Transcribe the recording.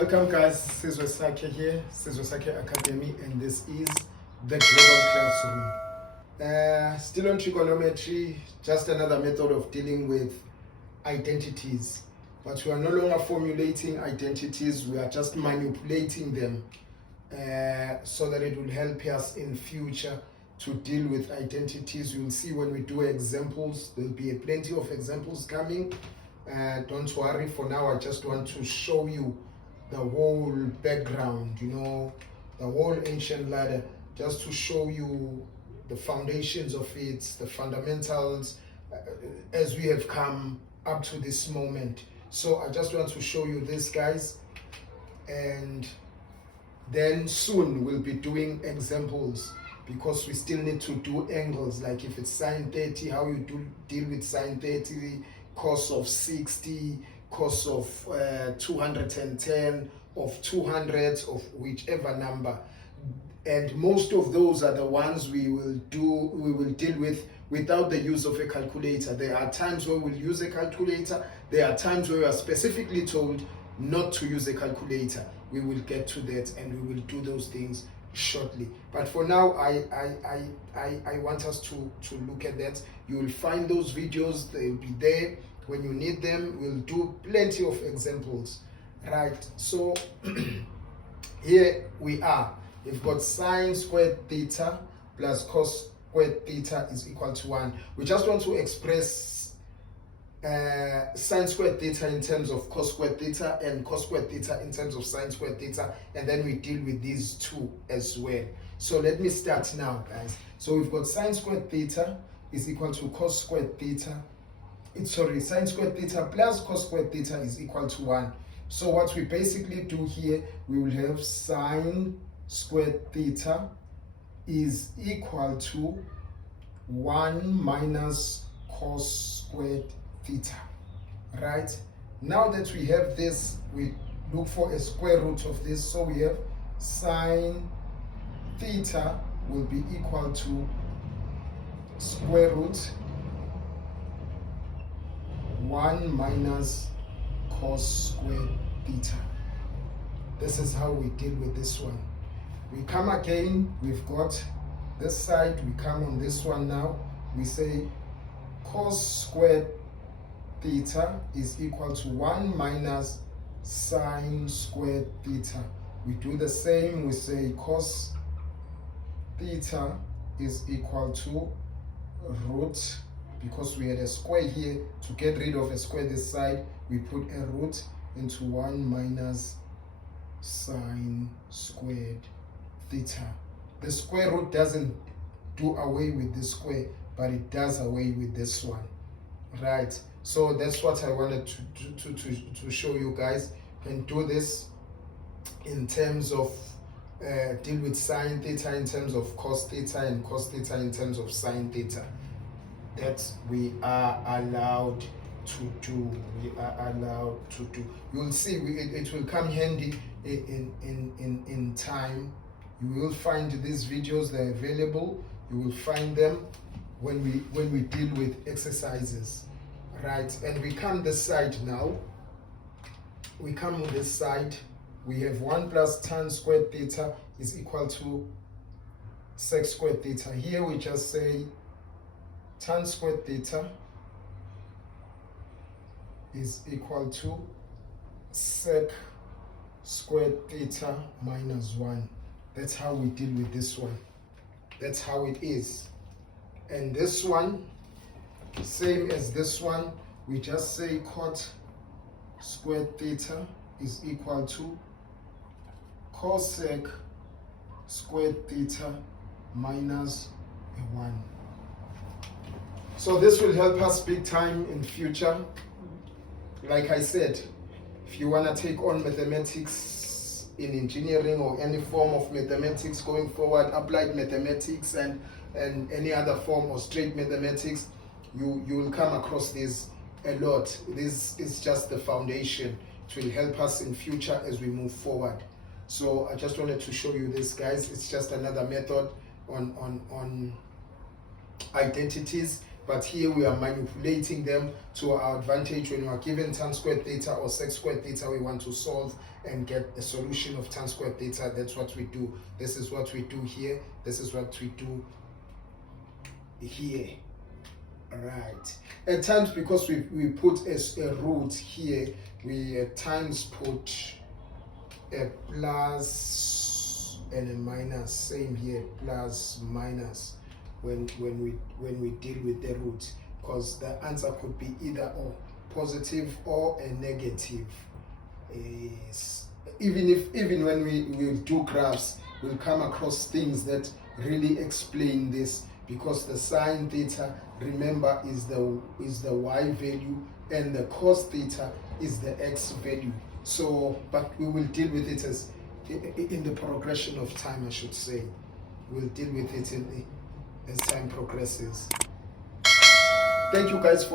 Welcome guys, Sizwe Sake here, Sizwe Sake Academy, and this is the Global Classroom. Still on trigonometry, just another method of dealing with identities. But we are no longer formulating identities, we are just manipulating them so that it will help us in future to deal with identities. You will see when we do examples, there will be plenty of examples coming. Don't worry, for now I just want to show you the whole background, the whole ancient ladder, just to show you the foundations of it, the fundamentals, as we have come up to this moment. So I just want to show you this, guys, and then soon we'll be doing examples, because we still need to do angles, like if it's sine 30, how you deal with sine 30, cos of 60, cos of 210, of 200, of whichever number. And most of those are the ones we will deal with without the use of a calculator. There are times where we'll use a calculator. There are times where we are specifically told not to use a calculator. We will get to that, and we will do those things shortly. But for now, I want us to look at that. You will find those videos, they'll be there. When you need them, we'll do plenty of examples, right? So here we are. We've got sine squared theta plus cos squared theta is equal to 1. We just want to express sine squared theta in terms of cos squared theta and cos squared theta in terms of sine squared theta, and then we deal with these two as well. So let me start now, guys. So we've got sine squared theta is equal to cos squared theta. Sine squared theta plus cos squared theta is equal to 1. So what we basically do here, we will have sine squared theta is equal to 1 minus cos squared theta, right? Now that we have this, we look for a square root of this. So we have sine theta will be equal to square root 1 minus cos squared theta. This is how we deal with this one. We come again, we've got this side, we come on this one now. We say cos squared theta is equal to 1 minus sine squared theta. We do the same, we say cos theta is equal to root, because we had a square here. To get rid of a square this side, we put a root into 1 minus sine squared theta. The square root doesn't do away with the square, but it does away with this one, right? So that's what I wanted to show you guys, and do this in terms of deal with sine theta in terms of cos theta, and cos theta in terms of sine theta. That we are allowed to do. We are allowed to do. You will see it will come handy in time. You will find these videos, they're available. You will find them when we deal with exercises, right? And we come this side now. We come on this side. We have 1 plus tan squared theta is equal to sec squared theta. Here we just say tan squared theta is equal to sec squared theta minus 1. That's how we deal with this one. That's how it is. And this one, same as this one, we just say cot squared theta is equal to cosec squared theta minus 1. So this will help us big time in future. Like I said, if you want to take on mathematics in engineering or any form of mathematics going forward, applied mathematics and any other form of straight mathematics, you will come across this a lot. This is just the foundation. It will help us in future as we move forward. So I just wanted to show you this, guys. It's just another method on identities. but here we are manipulating them to our advantage. When we are given tan squared theta or sec squared theta, we want to solve and get a solution of tan squared theta. That's what we do. This is what we do here. This is what we do here. All right. At times, because we put a root here, we at times put a plus and a minus. Same here, plus minus when we deal with the root, because the answer could be either or, positive or a negative. Even when we do graphs, we'll come across things that really explain this, because the sine theta, remember, is the y value, and the cos theta is the x value. So, but we will deal with it as in the progression of time, I should say. We'll deal with it as time progresses. Thank you guys for